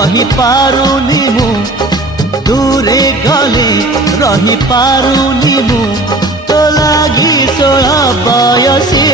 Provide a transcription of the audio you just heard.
रही पारुनी मु दूरे गले रही पारुनी मु तो लागी 16 बयसी